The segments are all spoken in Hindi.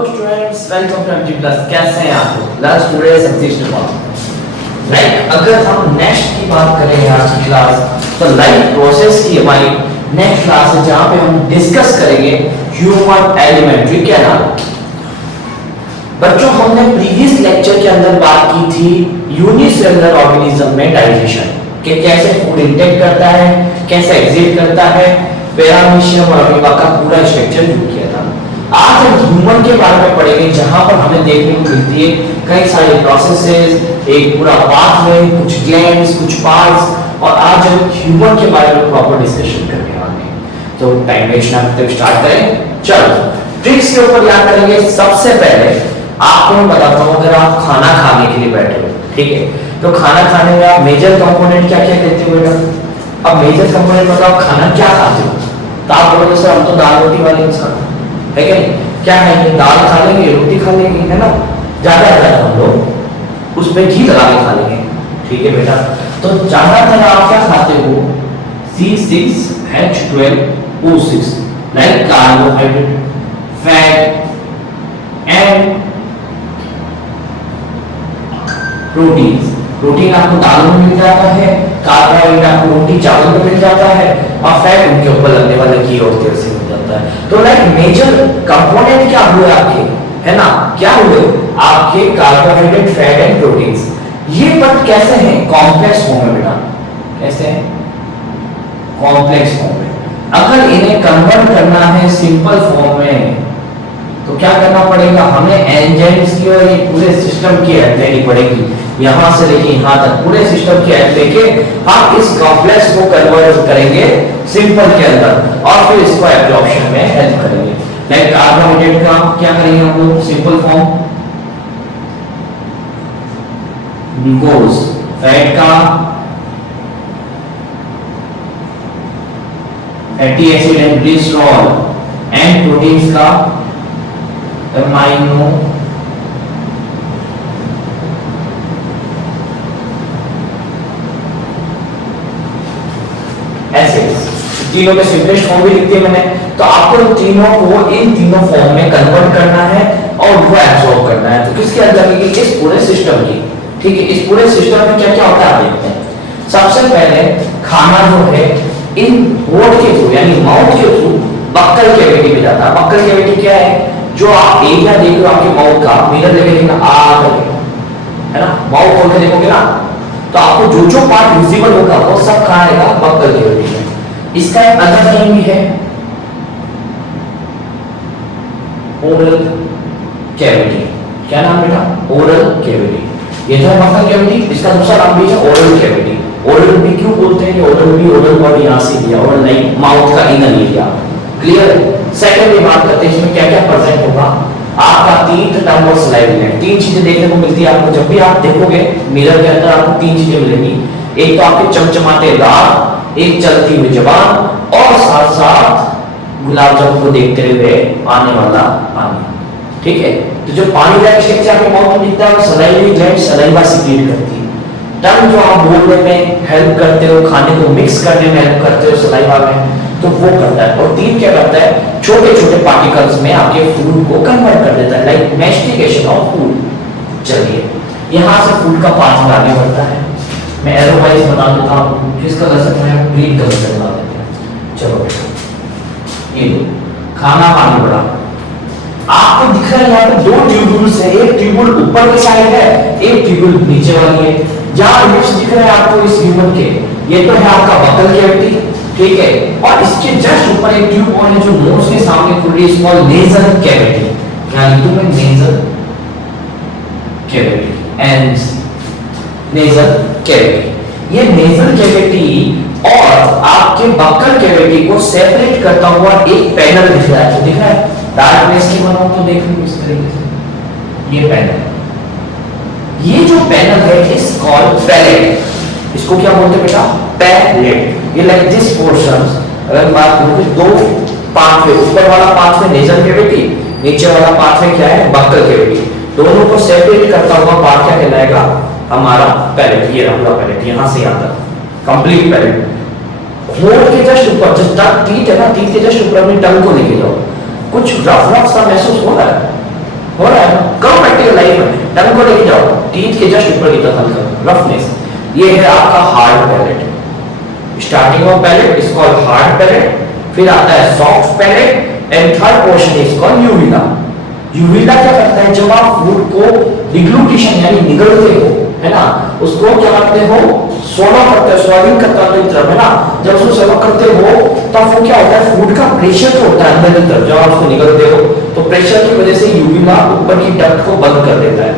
Hello students, welcome to MT plus. कैसे हैं आप लोग? लास्ट टुडे सब्जेक्ट लाइक अगर हम नेक्स्ट की बात करें आज की क्लास, तो लाइक प्रोसेस की हमारी नेक्स्ट क्लास है जहां पे हम डिस्कस करेंगे ह्यूमन एलिमेंट्री के नाम। बच्चों, हमने प्रीवियस लेक्चर के अंदर बात की थी यूनिसेलुलर ऑर्गेनिज्म में डाइजेशन कि कैसे फूड इनटेक करता है, कैसे एग्जिट करता है, पैरामीशियम और अमीबा का पूरा स्ट्रक्चर जो किया था। आज हम ह्यूमन के बारे में पढ़ेंगे जहां पर हमें देखने को मिलती है कई सारे प्रोसेसेस, एक पूरा पाथवे, कुछ ग्लैंड्स, कुछ पार्ट्स, और आज हम ह्यूमन के बारे में प्रॉपर डिस्कशन करने वाले हैं। तो टाइम वेस्ट ना करते स्टार्ट करें। चलो ट्रिक्स के ऊपर याद करेंगे। सबसे पहले आपको मैं बताता हूं, अगर आप खाना खाने के लिए बैठे हो, ठीक है, तो खाना खाने में आप मेजर कंपोनेंट क्या क्या लेते हो बेटा? अब मेजर कंपोनेंट बताओ, खाना क्या खाते हो? तो आप बोलोगे सर हम तो दाल रोटी वाले इंसान है क्या? क्या खाएंगे? दाल खा लेंगे, रोटी खा लेंगे, है ना? ज्यादातर हम लोग उसमें घी लगा के खा लेंगे, ठीक है बेटा? तो ज्यादातर आप क्या खाते हो? C6H12O6 like carbohydrate, fat and proteins. Protein आपको दालों में मिल जाता है, कार्बोहाइड्रेट आपको रोटी चावल में मिल जाता है, और फैट उनके ऊपर लगने वाला घी और तेल से मिल जाता है। तो लाइक मेजर कंपोनेंट क्या हुए आपके, है ना? क्या हुए आपके? Carbohydrate, fat and proteins. ये बट कैसे हैं? कॉम्प्लेक्स फॉर्म में बेटा। कैसे हैं? कॉम्प्लेक्स फॉर्म में। अगर इन्हें कन्वर्ट करना है सिंपल फॉर्म में तो क्या करना पड़ेगा? हमें एंजाइम्स की और ये पूरे सिस्टम की हेल्प लेनी पड़ेगी। यहां से लेके यहां तक पूरे सिस्टम की हेल्प लेके हम इस कॉम्प्लेक्स को कन्वर्ट करेंगे सिंपल के अंदर, और फिर इसको एब्जॉर्प्शन में हेल्प करेंगे। लाइक कार्बोहाइड्रेट का क्या करेंगे हम लोग? सिंपल फॉर्म ग्लूकोज, फैट का fatty acid and glycerol, and proteins का अमाइनो एसिड्स। तीनों के सिंपलेस्ट फॉर्म भी लिख दिए मैंने। तो आपको तीनों को इन तीनों फॉर्म में कन्वर्ट करना है और उनको एब्सॉर्ब करना है। तो किसकी हेल्प लगेगी? इस पूरे सिस्टम की, ठीक है? इस पूरे सिस्टम में क्या क्या होता है आप देखते हैं। सबसे पहले खाना जो है इन होठ के थ्रू यानी माउथ के थ्रू बक्कल कैविटी में जाता है। बक्कल कैविटी क्या है? जो आप एरिया देख रहे हो आपके माउथ का, मिरर लेके देखना आ करके, है ना? माउथ खोल के देखोगे ना, तो आपको जो जो पार्ट विजिबल होगा वो सब कहां आएगा? बक्कल कैविटी में। इसका एक अदर नेम भी है ओरल कैविटी। क्या नाम बेटा? Oral cavity. ये तो बक्कल कैविटी, इसका दूसरा नाम भी है ओरल कैविटी। ओरल भी क्यों बोलते हैं? ओरल भी ओरल वर्ड यहां से लिया, ओरल लाइक माउथ का इनर एरिया। क्लियर? सेकंड ये बात करते हैं इसमें क्या क्या प्रेजेंट होगा। आपका टीथ, टंग और सलाइवा ग्लैंड, तीन चीजें देखने को मिलती है आपको। जब भी आप देखोगे मिरर के अंदर आपको तीन चीजें मिलेंगी। एक तो आपके चमचमाते दांत, एक चलती हुई जुबान, और साथ साथ गुलाब जामुन को देखते हुए आने वाला पानी, ठीक है? तो जो पानी का स्ट्रक्चर आपके माउथ में दिखता है वो सलाइवा ग्लैंड सलाइवा सीक्रेट करती है। टंग जो आप बोलने में हेल्प करते हो, खाने को मिक्स करने में हेल्प करते हो सलाइवा में, तो वो करता है। और टीथ क्या करता है? छोटे छोटे पार्टिकल्स में आपके फूड को कन्वर्ट कर देता है, लाइक मैस्टिकेशन ऑफ फूड। चलिए यहां से फूड का पाथ आगे बढ़ता है। मैं एरो वाइज बता देता हूं, किसका कर सकते हैं? ग्रीन कलर से बता देते हैं। चलो ये लो, खाना पानी बढ़ा। आपको दिख रहा है यहाँ पे दो ट्यूबुल्स है। एक ट्यूबुल ऊपर की साइड है, एक ट्यूबुल नीचे वाली है। जहां लिप्स दिख रहे हैं आपको इस ह्यूमन के, ये तो है आपका बक्कल कैविटी, ठीक है? और इसके जस्ट ऊपर एक ट्यूब और है जो नोज के सामने खुल रही है, स्मॉल नेजल कैविटी। क्या लिखूं मैं? Nasal cavity and nasal cavity. ये नेजल कैविटी और आपके बक्कल कैविटी को सेपरेट करता हुआ एक पैनल दिख रहा है। तो दिख रहा है? डार्कनेस की बनाओ तो देख लो इस तरीके से। ये पैनल, ये जो पैनल है इस कॉल्ड पैलेट। इसको क्या बोलते हैं बेटा? पैलेट। ये लाइक दिस पोर्शंस, अगर बात करूं तो दो पाथवे, ऊपर वाला पाथवे नेजल कैविटी, नीचे वाला पाथवे क्या है? Buccal cavity. दोनों को सेपरेट करता हुआ पार्ट क्या कहलाएगा? हमारा पैलेट। ये रहा पैलेट, यहां से यहां तक कंप्लीट पैलेट। होठ के जस्ट ऊपर, जस्ट टीथ है ना, टीथ के जस्ट ऊपर अपनी टंग को लेके जाओ। कुछ रफ रफ सा महसूस हो रहा है? हो रहा है, करो प्रैक्टिकल लाइफ में, टंग को लेके जाओ, टीथ के जस्ट ऊपर की तरफ हल्का रफनेस। ये है आपका hard palate, starting of palate is called hard palate, फिर आता है soft palate and third portion is called uvula. Uvula क्या करता है, जब आप फूड को डिग्लूटेशन यानी निगलते हो, है ना, उसको क्या करते हो, सोलो करते हो, स्वादिंग करते हो तरफ, है ना, जब उसको सोलो करते हो तब वो क्या होता है, फूड का प्रेशर जो होता है अंदर की तरफ, जब आप उसको निगलते हो तो प्रेशर की वजह से यूविला ऊपर की डक्ट को बंद कर देता है।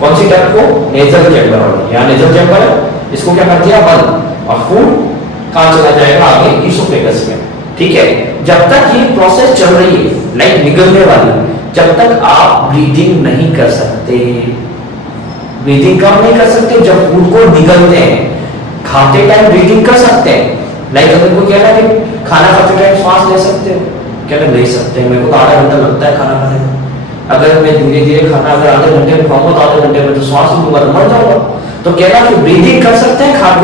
कौन सी डक्ट को, नेजल चैम्बर वाली, यहाँ नेजल चैम्बर है, इसको क्या कर दिया बंद, और फूड कहाँ चला जाएगा, आगे इसोफेगस में। ठीक है, जब तक ये प्रोसेस चल रही है लाइक निगलने वाली, जब तक आप ब्रीदिंग नहीं कर सकते। ब्रीदिंग कब नहीं कर सकते, जब फूड को निगलते हैं। खाते टाइम ब्रीदिंग कर सकते हैं, लाइक अगर कोई कह रहा है कि खाना खाते टाइम सांस ले सकते हो, कह रहे ले सकते हैं, मेरे को आधा घंटा लगता है खाना खाने में, अगर मैं धीरे धीरे खाना अगर आधे घंटे में खाऊंगा तो आधे घंटे में तो सांस लूंगा तो मर जाऊंगा। तो कह रहा कि ब्रीदिंग कर सकते हैं खा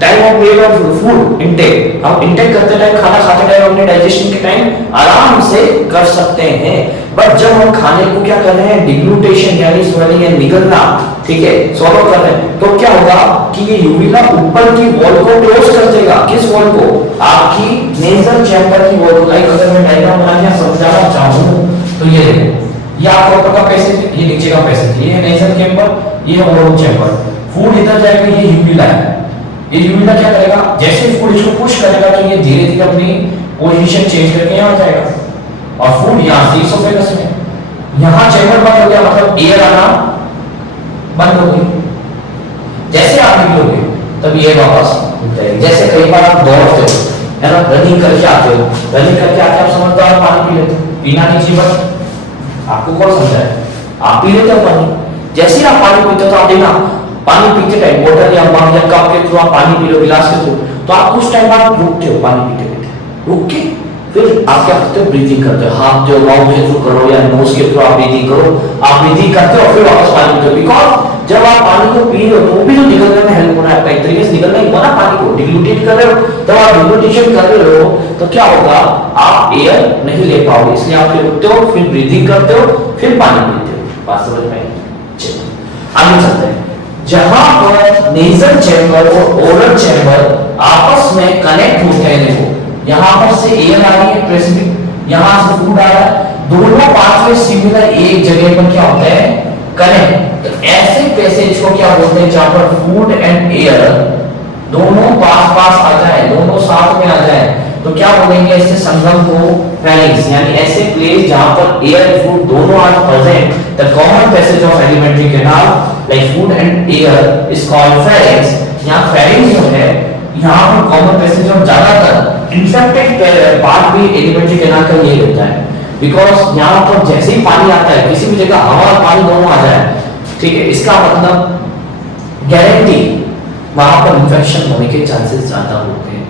time of period of food intake, हम इंटेक करते टाइम, खाना खाते टाइम, अपने डाइजेशन के टाइम आराम से कर सकते हैं। बट जब हम खाने को क्या कर रहे हैं, डिग्लूटेशन यानी स्वेलिंग या निगलना, ठीक है, सॉलो कर रहे हैं, तो क्या होगा कि ये यूविला ऊपर की वॉल को क्लोज कर देगा। किस वॉल को, आपकी नेजल चैम्बर की वॉल को। लाइक अगर मैं डायग्राम बना के समझाना चाहूं तो ये देखो, ये आपका ऊपर का पैसेज, ये नीचे का पैसेज, ये है नेजल चैम्बर, ये है ओरल चैम्बर। फूड इधर जाएगा, ये यूविला है, ये यूविला क्या करेगा, जैसे फूड इसको पुश करेगा तो ये धीरे धीरे अपनी पोजीशन चेंज करके यहाँ जाएगा और फूड यहाँ से इसोफेगस में, यहाँ चैम्बर बंद हो गया, मतलब एयर आना बंद हो गई। जैसे आप निकलोगे तब ये वापस उठ जाएगी। जैसे कई बार आप दौड़ते हो, है ना, रनिंग करके आते हो, रनिंग करके आके आप समझदार पानी पी लेते हो, पीना नहीं चाहिए, बस आपको कौन समझाए, आप पी लेते हो पानी। जैसे ही आप पानी पीते हो तो आप देखना, पानी पीते टाइम बोतल या मग या कप के थ्रू आप पानी पी लो, गिलास के थ्रू, तो आप कुछ टाइम बाद रुकते हो पानी पीते पीते, रुक के फिर आप क्या करते हो, ब्रीथिंग करते हो, हाथ जो माउथ के थ्रू करो या नोज के थ्रू आप ब्रीथिंग करो, आप ब्रीथिंग करते हो फिर वापस पानी पीते हो। बिकॉज जब आप पानी को पी रहे हो तो भी तो निकलने में हेल्प हो रहा है आपका, एक तरीके से निकलना ही होगा ना, पानी को डिग्लूटेट कर रहे हो, जब आप डिग्लूटेशन कर रहे हो तो क्या होगा, आप एयर नहीं ले पाओगे, इसलिए आप फिर रुकते हो, फिर ब्रीथिंग करते हो, फिर पानी पीते हो। बात समझ में आई? चलो आगे चलते हैं। जहां पर नेजल चैम्बर और ओरल चैम्बर आपस में कनेक्ट होते हैं, देखो यहां पर से एयर आ रही है स्पेसिफिक, यहां से फूड आ रहा है, दोनों पाथवे सिमिलर एक जगह पर क्या होते हैं, कनेक्ट। तो ऐसे पैसेज को क्या बोलते हैं, जहां पर फूड एंड एयर दोनों पास पास आ जाए, दोनों साथ में आ जाए, तो क्या बोलेंगे, ऐसे संगम को फेरिंग्स, यानी ऐसे प्लेस जहां पर एयर एंड फूड दोनों are present, the common passage of alimentary canal like food and air is called pharynx. यहां फेरिंग्स जो है, यहां पर कॉमन पैसेज और ज्यादातर इंफेक्टेड पार्ट भी एलिमेंट्री कैनाल का ये होता है, बिकॉज यहां पर जैसे ही पानी आता है, किसी भी जगह हवा और पानी दोनों आ जाए, ठीक है, इसका मतलब गारंटी वहां पर इंफेक्शन होने के चांसेस ज्यादा होते हैं।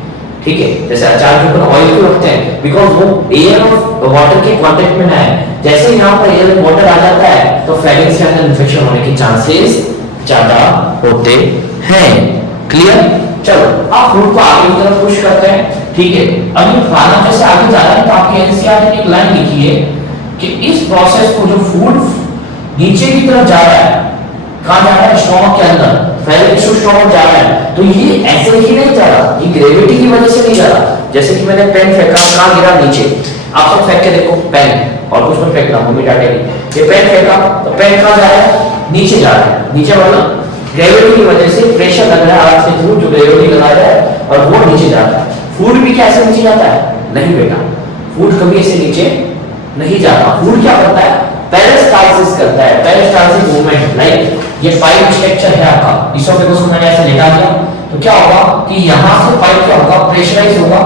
ठीक है, जैसे अचार के ऊपर ऑयल क्यों रखते हैं, बिकॉज वो एयर और वाटर के कांटेक्ट में ना है, जैसे ही यहाँ पर एयर और वाटर आ जाता है तो फेरिंग्स के अंदर इंफेक्शन होने के चांसेस ज्यादा होते हैं। क्लियर? चलो आप फूड को आगे की तरफ पुश करते हैं, ठीक है। अभी खाना जैसे आगे जा रहा है तो आपकी एनसीईआरटी ने एक लाइन लिखी है कि इस प्रोसेस को जो फूड नीचे की तरफ जा रहा है, कहां जा रहा है, स्टोमक के अंदर, फेरिंग्स टू स्टोमक जा रहा है, तो ये ऐसे ही नहीं जा रहा, ये ग्रेविटी की वजह से नहीं जा रहा। जैसे कि मैंने पेन फेंका, कहां गिरा, नीचे। आप सब फेंक के देखो पेन, और कुछ मत फेंकना, मम्मी डांटेगी। ये पेन फेंका तो पेन कहां जा रहा है, नीचे जा रहा है, नीचे मतलब ग्रेविटी की वजह से प्रेशर लग रहा है हाथ के थ्रू, जो ग्रेविटी लगा रहा है और वो नीचे जाता है। फूड भी क्या ऐसे नीचे जाता है, नहीं बेटा, फूड कभी ऐसे नीचे नहीं जाता। फूड क्या करता है, पेरिस्टालसिस करता है, पेरिस्टालसिस मूवमेंट, लाइक ये पाइप स्ट्रक्चर है आपका, इसोफेगस को मैंने ऐसे लेटा दिया तो क्या होगा कि यहां से पाइप क्या होगा, प्रेशराइज होगा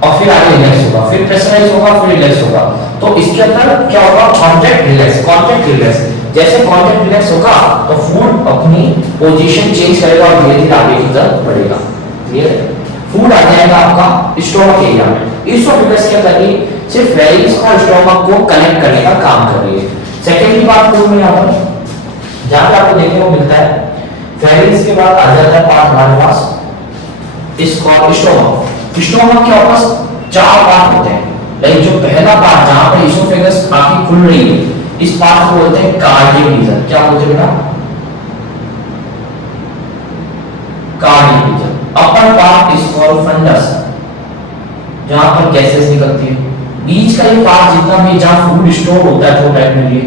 और फिर आगे रिलैक्स होगा, फिर प्रेशराइज होगा, फिर रिलैक्स होगा। तो इसके अंदर क्या होगा, कॉन्टैक्ट रिलैक्स, कॉन्टैक्ट रिलैक्स। जैसे कॉन्टैक्ट रिलैक्स होगा तो फूड अपनी पोजीशन चेंज करेगा और धीरे धीरे आगे की तरफ बढ़ेगा। क्लियर? फूड आ जाएगा आपका स्टोमक एरिया में। इसोफेगस क्या कर रही है, सिर्फ फेरिंग्स और स्टोमक को कनेक्ट करने का काम कर रही है। सेकेंडली बात फूड में यहाँ पर जहां पे आपको देखने को मिलता है, फेरिंग्स के बाद आ जाता है पार्ट हमारे पास इस कॉल्ड स्टोमक। स्टोमक के वापस चार पार्ट होते हैं, लाइक जो पहला पार्ट जहां पर इसोफेगस आपकी खुल रही है, इस पार्ट को बोलते हैं कार्डियक रीजन। क्या बोलते हैं बेटा? Cardiac region. Upper part is called fundus, जहां पर गैसेस निकलती है। बीच का ये पार्ट जितना भी जहां फूड स्टोर होता है थोड़ा टाइम के लिए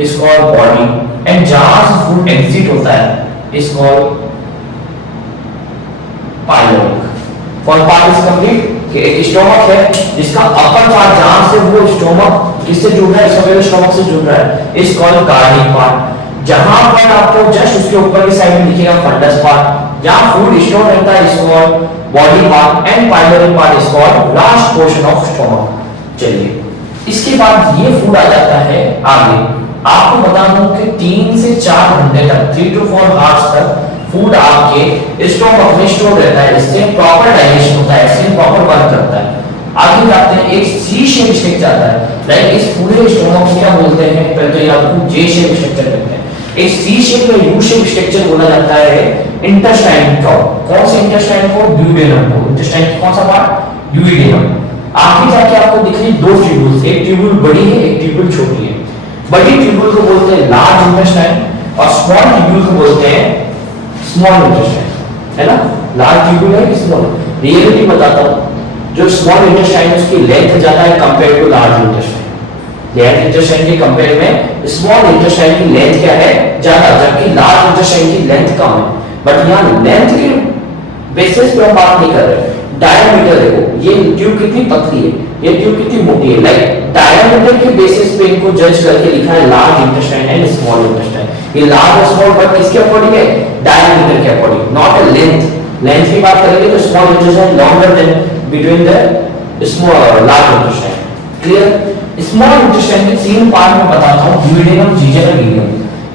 इज कॉल्ड बॉडी, एंड जहां से फूड एग्जिट होता है is called pyloric. For part is complete कि एक स्टोमक है जिसका अपर पार्ट जहां से वो स्टोमक किससे जुड़ रहा है, इसोफेगल स्टोमक से जुड़ रहा है, इज कॉल्ड कार्डियक पार्ट। जहां पर आपको जस्ट उसके ऊपर की साइड में दिखेगा फंडस पार्ट, जहां फूड स्टोर रहता है is called body part, and pyloric part is called last portion of stomach. चलिए इसके बाद ये फूड आ जाता है आगे। आपको बता दूं कि 3 से 4 घंटे तक 3 to 4 आवर्स तक फूड आपके स्टोमक में स्टोर रहता है, इससे प्रॉपर डाइजेशन होता है, इससे प्रॉपर वर्क करता है। आगे जाते हैं, एक सी शेप स्ट्रक्चर आता है, लाइक इस पूरे स्टोमक को क्या बोलते हैं, पहले तो याद रखो जे शेप स्ट्रक्चर कहते हैं। एक सी शेप में यू शेप स्ट्रक्चर बोला जाता है इंटेस्टाइन को। कौन से इंटेस्टाइन को? ड्यूडेनम को। इंटेस्टाइन की कौन सा पार्ट? ड्यूडेनम। आगे जाके आपको दिख रही 2 ट्यूब्यूल्स, एक ट्यूब्यूल बड़ी है, एक ट्यूब्यूल छोटी है। बड़ी ट्यूब्यूल को बोलते हैं लार्ज इंटेस्टाइन और स्मॉल ट्यूब्यूल को बोलते हैं स्मॉल इंटेस्टाइन, है ना? लार्ज ट्यूब्यूल है कि स्मॉल? रियलिटी बताता हूं, जो स्मॉल इंटेस्टाइन है उसकी लेंथ ज्यादा है compare to large intestine. Large intestine के कंपेयर में स्मॉल इंटेस्टाइन की लेंथ क्या है? ज्यादा, जबकि लार्ज इंटेस्टाइन की लेंथ कम है। बट यहां लेंथ के बेसिस पे हम बात नहीं कर रहे। डायमीटर देखो, ये ट्यूब कितनी पतली है, ये ट्यूब कितनी मोटी है, लाइक डायमीटर के बेसिस पे इनको जज करके लिखा है large intestine and small intestine. ये लार्ज और स्मॉल बट किसके अकॉर्डिंग है? डायमीटर के according, not a length. Length की बात करेंगे तो small intestine longer than between the small large intestine. Clear? Small intestine के 3 पार्ट में बताता हूं, ड्यूडेनम, जीजन, इलियम।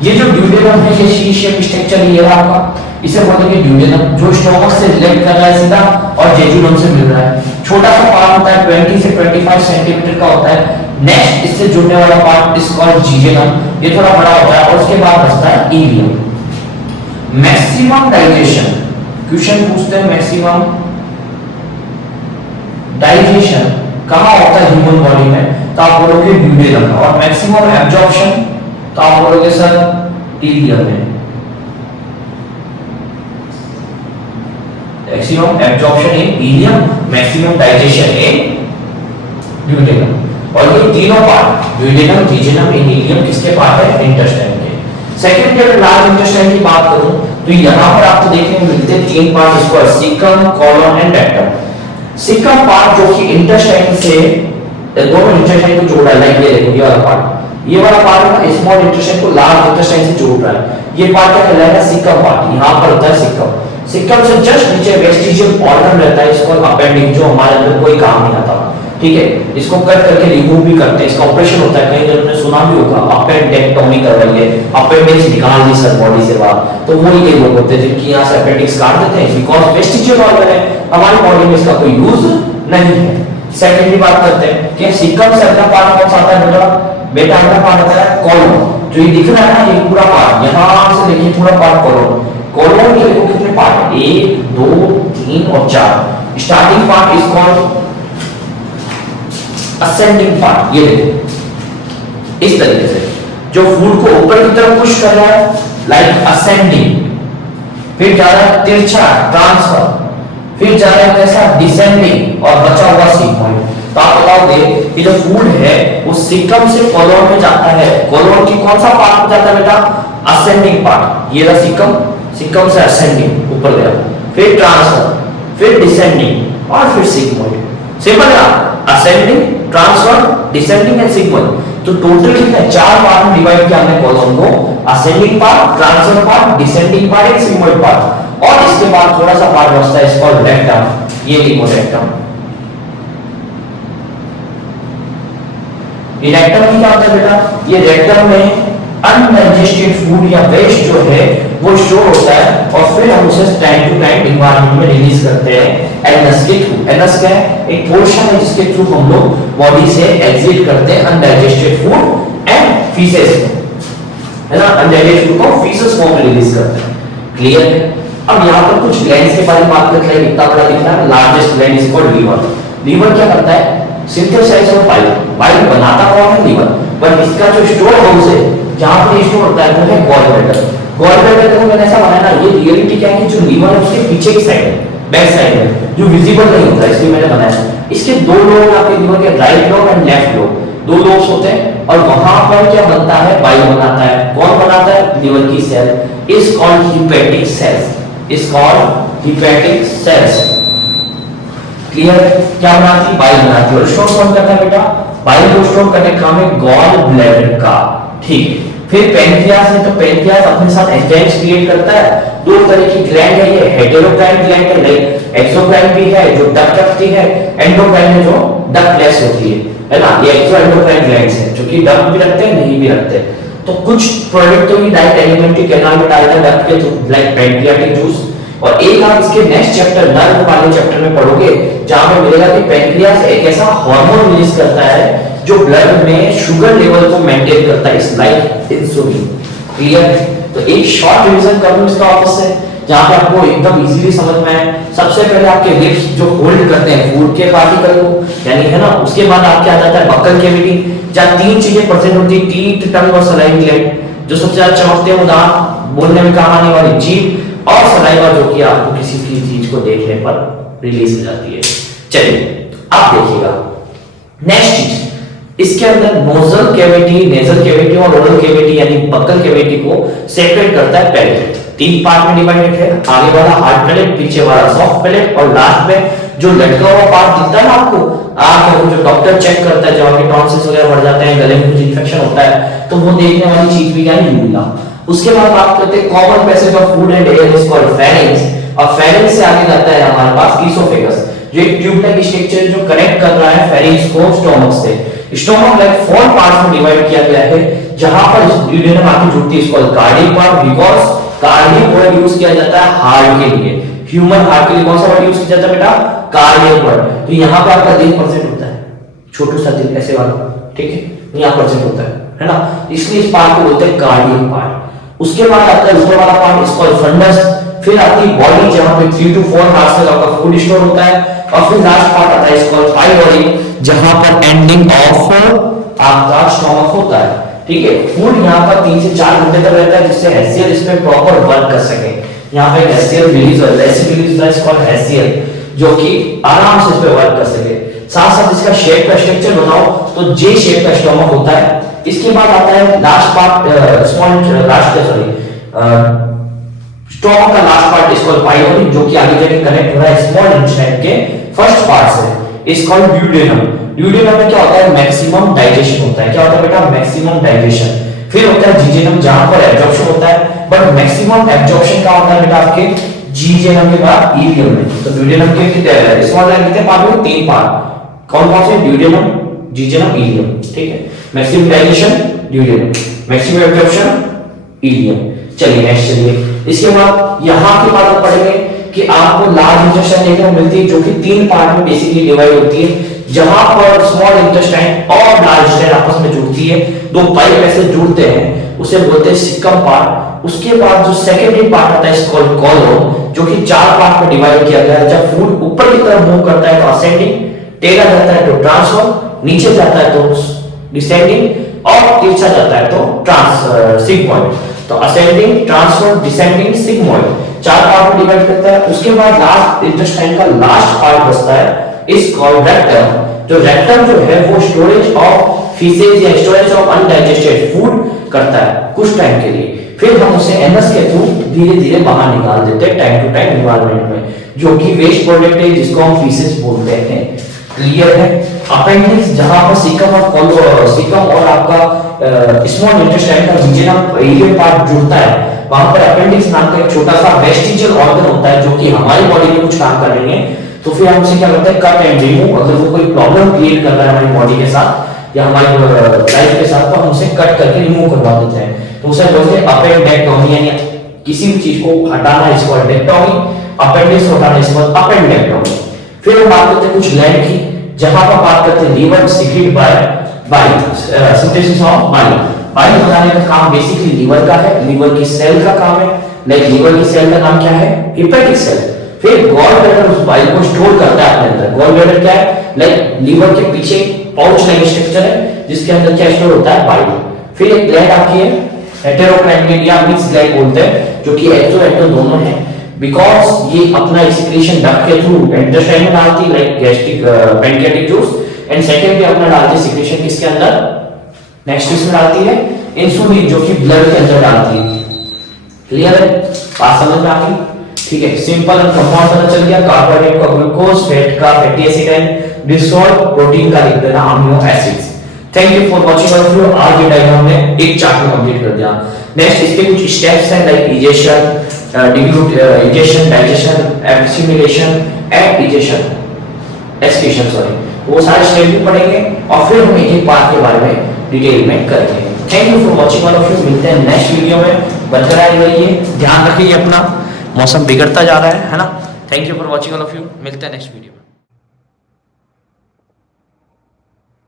ये जो ड्यूडेनम है, ये सी शेप स्ट्रक्चर ये रहा आपका, इसे बोलेंगे ड्यूडेनम, जो स्टोमक से रिलेट कर रहा है सीधा और जेजुनम से मिल रहा है। छोटा सा पार्ट होता है 20 से 25 सेंटीमीटर का होता है। नेक्स्ट इससे जुड़ने वाला पार्ट इज कॉल्ड जीजेनम, ये थोड़ा बड़ा होता है, और उसके बाद बचता है इलियम। मैक्सिमम डाइजेशन, क्वेश्चन पूछते हैं मैक्सिमम डाइजेशन कहां होता है ह्यूमन बॉडी में, तो आप बोलोगे ड्यूडेनम। और मैक्सिमम एब्जॉर्प्शन तो आप बोलोगे सर इलियम में। Maximum absorption in ileum, maximum digestion in duodenum. और ये तीनों पार्ट ड्यूडेनम, जीजेनम, इलियम किसके पार्ट है? इंटेस्टाइन के। सेकंड अगर लार्ज इंटेस्टाइन की बात करूं तो यहां पर आपको देखने को मिलते हैं 3 पार्ट, इसको caecum, colon and rectum. Caecum part जो कि इंटेस्टाइन से दोनों इंटेस्टाइन को जोड़ रहा है, लाइक ये देखो ये वाला पार्ट, ये वाला पार्ट है स्मॉल इंटेस्टाइन को लार्ज इंटेस्टाइन से जोड़ रहा है। ये पार्ट क्या कहलाएगा? Caecum part. यहां पर होता है सीकम। सीकम से जस्ट नीचे वेस्टिजियल ऑर्गन रहता है, इसको अपेंडिक्स, जो हमारे अंदर कोई काम नहीं आता, ठीक है? इसको कट करके रिमूव भी करते हैं, इसका ऑपरेशन होता है, कहीं जब आपने सुना भी होगा अपेंडेक्टोमी करवाई है, अपेंडिक्स निकाल दी सर बॉडी से बाहर, तो वो ही लोग होते हैं जिनकी यहाँ से अपेंडिक्स काट देते हैं, बिकॉज वेस्टिजियल ऑर्गन है, हमारी बॉडी में इसका कोई यूज नहीं है। सेकेंडली बात करते हैं कि सीकम से अगला पार्ट कौन सा आता है बेटा? बेटा अगला पार्ट आता है कॉलन। जो ये दिख रहा है ना, ये पूरा पार्ट, यहां से देखिए पूरा पार्ट कॉलन। कॉलन के देखो कितने पार्ट, 1 2 3 और 4। Starting part is called ascending part. ये देखो इस तरीके से जो फूड को ऊपर की तरफ पुश कर रहा है, लाइक असेंडिंग, फिर जा रहा है तिरछा ट्रांसफर, फिर जा रहा है कैसा डिसेंडिंग, और बचा हुआ सी पॉइंट। तो आप बताओगे कि जो फूड है वो सीकम से कोलन में जाता है। कोलन की कौन सा पार्ट में जाता है बेटा? Ascending part. ये रहा सीकम, सीकम से असेंडिंग ऊपर गया, फिर ट्रांसफर, फिर डिसेंडिंग और फिर सिग्मोइड। सिंपल है, ascending, transfer, descending and sigmoid. तो टोटल कितना? 4 पार्ट में डिवाइड किया हमने कोलन को, ascending part, transfer part, descending part and sigmoid part. और इसके बाद थोड़ा सा पार्ट बचता है, इसको रेक्टम। ये लिखो रेक्टम। ये रेक्टम में क्या होता है बेटा? ये रेक्टम में अनडाइजेस्टेड फूड या वेस्ट जो है वो स्टोर होता है, और फिर हम उसे टाइम टू टाइम एनवायरनमेंट में रिलीज करते हैं एनस के थ्रू। एनस क्या है? एक पोर्शन है जिसके थ्रू हम लोग बॉडी से एग्जिट करते हैं अनडाइजेस्टेड फूड एंड फीसेस, है ना? अनडाइजेस्टेड फूड को फीसेस फॉर्म में रिलीज करते हैं। क्लियर है? अब यहाँ पर कुछ ग्लैंड्स के बारे में बात करते हैं। इतना बड़ा दिख रहा है, largest gland is called liver. Liver क्या करता है? Synthesise of bile. बाइल बनाता कौन है? लीवर। बट इसका जो स्टोर हाउस है जहां पर स्टोर होता है वो है गॉल ब्लैडर। गॉल ब्लैडर को मैंने ऐसा बनाया ना, ये रियलिटी क्या है कि जो लीवर है उसके पीछे की साइड है, बैक साइड है, जो विजिबल नहीं होता, इसलिए मैंने बनाया। इसके दो लोब आपके लीवर के, right lobe and left lobe, दो लोब्स होते हैं और वहां पर क्या बनता है, बाइल बनाता है। कौन बनाता है? लीवर की cell is called hepatic cells, is called hepatic cells. Clear? क्या बनाती? बाइल बनाती है। और स्टोर कौन करता है बेटा? बाइल को स्टोर करने का काम है गॉल ब्लैडर का। ठीक। फिर पैंक्रियास है, तो पैंक्रियास अपने साथ एंजाइम्स क्रिएट करता है। दो तरह की ग्लैंड है, ये हेटेरोक्राइन ग्लैंड है, लाइक एक्सोक्राइन भी है जो डक्ट रखती है, एंडोक्राइन है जो डक्टलेस होती है ना। ये एक्सो एंडोक्राइन ग्लैंड्स हैं जो कि डक्ट भी रखते हैं, नहीं भी रखते। तो कुछ प्रोडक्ट तो भी डायरेक्ट एलिमेंट्री कैनाल में डालते हैं डक्ट के थ्रू, लाइक पैंक्रियाटिक जूस। और एक आप इसके नेक्स्ट चैप्टर नर्व वाले चैप्टर में पढ़ोगे जहां पे मिलेगा कि पैंक्रियास एक ऐसा हार्मोन रिलीज करता है जो ब्लड में शुगर लेवल को मेंटेन करता है, इस लाइक इंसुलिन। क्लियर? तो एक शॉर्ट रिवीजन कर लूं इसका वापस से, जहां पे आपको एकदम इजीली समझ में आए। सबसे पहले आपके लिप्स जो होल्ड करते हैं फूड के पार्टिकल को, यानी है ना, उसके बाद आपके आ जाता है बक्कल कैविटी, जहां तीन चीजें प्रेजेंट होती है, टीथ, टंग और सलाइव ग्लैंड। जो सबसे ज्यादा चमकते हैं वो दांत, बोलने में काम आने वाली जीभ, और सलाइवा जो कि आपको किसी भी चीज को देखने पर रिलीज हो जाती है। चलिए आप देखिएगा नेक्स्ट चीज, इसके अंदर नोजल कैविटी, नेजल कैविटी और ओरल कैविटी यानी बक्कल कैविटी को सेपरेट करता है पैलेट। तीन पार्ट में डिवाइडेड है, आगे वाला हार्ड पैलेट, पीछे वाला सॉफ्ट पैलेट, और लास्ट में जो लटका हुआ पार्ट दिखता है ना आपको, आंख जो डॉक्टर चेक करता है जब आपके टॉन्सिल्स वगैरह बढ़ जाते हैं, गले में कुछ इंफेक्शन होता है, तो वो देखने वाली चीज भी क्या है, यूरिना। उसके बाद बात करते हैं common passage of food and air is called pharynx, और फेरिंग्स से आगे जाता है हमारे पास इसोफेगस, जो एक ट्यूब लाइक स्ट्रक्चर जो कनेक्ट कर रहा है फेरिंग्स को स्टोमक से। स्टोमक लाइक 4 पार्ट्स में डिवाइड किया गया है, जहां पर ड्यूडेनम आके जुड़ती है, इसको cardiac part, because cardiac word use किया जाता है हार्ट के लिए। ह्यूमन हार्ट के लिए कौन सा वर्ड यूज किया जाता है बेटा? Cardiac word. तो यहां पर आपका दिल प्रेजेंट होता है, छोटा सा दिल ऐसे वाला, ठीक है, यहां प्रेजेंट होता है ना, इसलिए इस पार्ट को बोलते हैं कार्डियक पार्ट। उसके बाद आता है ऊपर वाला पार्ट, इसको फंडस। फिर आती है बॉडी, जहां पे 3 to 4 हार्स तक आपका फूड स्टोर होता है। और फिर लास्ट पार्ट आता है इसको पाइलोरी, जहां पर एंडिंग ऑफ आपका स्टमक होता है। ठीक है, फूड यहां पर 3 से 4 घंटे तक रहता है, जिससे HCl इस पे प्रॉपर वर्क कर सके। यहां पे HCl रिलीज होता है, एसिड रिलीज होता है, इसको HCl, जो कि आराम से इस पे वर्क कर सके। साथ साथ इसका शेप का स्ट्रक्चर बताओ तो जे शेप का स्टमक होता है। इसके बाद आता है लास्ट पार्ट, स्टमक का last part is called pylori, जो कि आगे जाके कनेक्ट हो रहा है स्मॉल इंटेस्टाइन के फर्स्ट पार्ट से, इज कॉल्ड ड्यूडेनम। ड्यूडेनम में क्या होता है? मैक्सिमम डाइजेशन होता है। क्या होता है बेटा? Maximum digestion. फिर होता है जीजेनम, जहां पर एब्जॉर्प्शन होता है, बट मैक्सिमम एब्जॉर्प्शन का होता है बेटा आपके जीजेनम के बाद इलियम में। तो ड्यूडेनम के कितने स्मॉल कितने पार्ट हुए? 3 पार्ट। कौन कौन से? Duodenum, jejunum, ileum. ठीक है, maximum digestion duodenum, maximum absorption ileum. चलिए नेक्स्ट, चलिए इसके बाद यहां की बात पढ़ेंगे कि आपको लार्ज इंटेस्टाइन देखने को मिलती है, जो कि 3 पार्ट में बेसिकली डिवाइड होती है, जहां पर स्मॉल इंटेस्टाइन और लार्ज इंटेस्टाइन आपस में जुड़ती है, दो पाइप ऐसे जुड़ते हैं, उसे बोलते हैं सिकम पार्ट। उसके बाद जो सेकेंडरी पार्ट आता है इसको कॉलोन, जो कि 4 पार्ट में डिवाइड किया गया है। जब फूड ऊपर की तरफ मूव करता है तो असेंडिंग, टेढ़ा जाता है तो ट्रांसफॉर्म, नीचे जाता है तो डिसेंडिंग, और तिरछा जाता है तो सिग्मॉइड। तो ascending, transform, descending, sigmoid 4 part में डिवाइड करता है। उसके बाद लास्ट इंटेस्टाइन का लास्ट पार्ट बचता है, इज कॉल्ड रेक्टम। जो रेक्टम जो है वो स्टोरेज ऑफ फीसेज या स्टोरेज ऑफ अनडाइजेस्टेड फूड करता है कुछ टाइम के लिए। फिर हम उसे एनस के थ्रू धीरे-धीरे बाहर निकाल देते हैं टाइम टू टाइम एनवायरनमेंट में, जो कि वेस्ट प्रोडक्ट है, जिसको हम फीसेज बोलते हैं। क्लियर है? अपेंडिक्स, जहां पर सीकम और आपका स्मॉल इंटेस्टाइन का जीजेनम इलियम पार्ट जुड़ता है, वहां पर अपेंडिक्स नाम का एक छोटा सा वेस्टिजियल ऑर्गन होता है, जो कि हमारी बॉडी में कुछ काम कर रही है। तो फिर हम उसे क्या करते हैं? Cut and remove. अगर वो कोई प्रॉब्लम क्रिएट कर रहा है हमारी बॉडी के साथ या हमारी लाइफ के साथ, तो हम उसे कट करके रिमूव करवा देते हैं। तो उसे बोलते हैं अपेंडेक्टोमी, यानी किसी भी चीज को हटाना इसको अपेंडेक्टोमी, अपेंडिक्स हटाना इसको अपेंडेक्टोमी। फिर हम बात करते हैं कुछ ग्लैंड की, जहां पर बात करते हैं liver secrete bile, synthesis of bile. Bile बनाने का काम बेसिकली लीवर का है, लीवर की सेल का काम है। लाइक लीवर की सेल का नाम क्या है? Hepatic cell. फिर गॉल ब्लैडर उस बाइल को स्टोर करता है अपने अंदर। गॉल ब्लैडर क्या है? लाइक लीवर के पीछे पाउच लाइक स्ट्रक्चर है, जिसके अंदर क्या स्टोर होता है, बाइल। फिर एक ग्लैंड आपकी है हेटेरोक्राइनल या मिक्स ग्लैंड बोलते हैं, जो कि एक्टो एंडो दोनों है, बिकॉज ये अपना एक्सक्रीशन डक्ट के थ्रू इंटेस्टाइन में डालती है, like gastric pancreatic juice, and second भी अपना डालती है सिक्रीशन किसके अंदर, नेक्स्ट इसमें डालती है इंसुलिन, जो कि ब्लड के अंदर डालती है। क्लियर है, बात समझ में आ गई? ठीक है, सिंपल और कंपाउंड पता चल गया, कार्बोहाइड्रेट का ग्लूकोज, फैट का fatty acid and dissolve, protein का लिख देना amino acids. Thank you for watching our video. आज ये डायग्राम हमने एक चैप्टर कंप्लीट कर दिया। नेक्स्ट इसके कुछ स्टेप्स हैं, like egestion, egestion, digestion, assimilation and egestion, excretion, sorry, वो सारे स्टेप भी पढ़ेंगे और फिर हम एक पार्ट के बारे में डिटेल में करेंगे। Thank you for watching all of you. मिलते हैं नेक्स्ट वीडियो में, बरकरार रहिए, ध्यान रखिए अपना, मौसम बिगड़ता जा रहा है ना। Thank you for watching all of you, मिलते हैं नेक्स्ट वीडियो में।